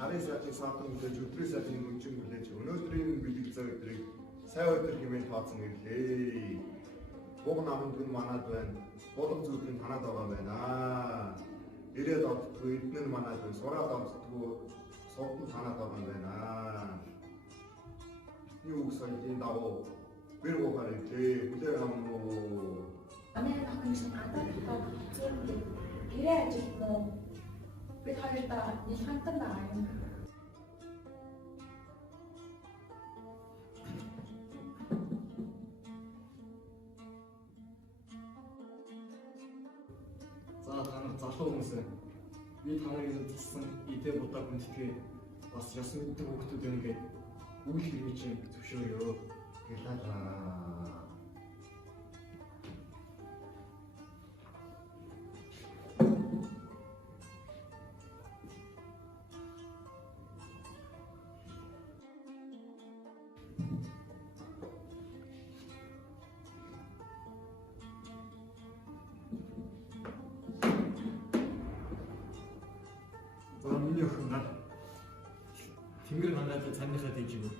сарын сарын саатан хүлээж өдрийн сарын мөнчин хүлээж өнөөдрийн бэлэг зав өдрийг сайн өдөр хэмээн тооцсон ирлээ. Бог намын түн манад байна. Болон зүйлэн танаад байгаа байна. Ирээд оддгүй эднэр манад байна. Сураад оддгүй содон танаад байгаа юм байна. Юу соёлын давуу бэр гоохаар ирлээ. Хүлээн авах уу? Манай охин чинь гадаад зүүн гэрээ ажилт мó бид хоёроо нэг хамтан байгаа юм. За та нар залуу хүмүүс би та нарыг туссан идэ будаа хүндэтгээ бас яс мэддэг хүмүүс байна гэдэг үйл хэрэг чинь зөвшөөрөө. Гэлаа. За миний охин нар Тэнгэр манайхад цаныхаа дэж өгөх.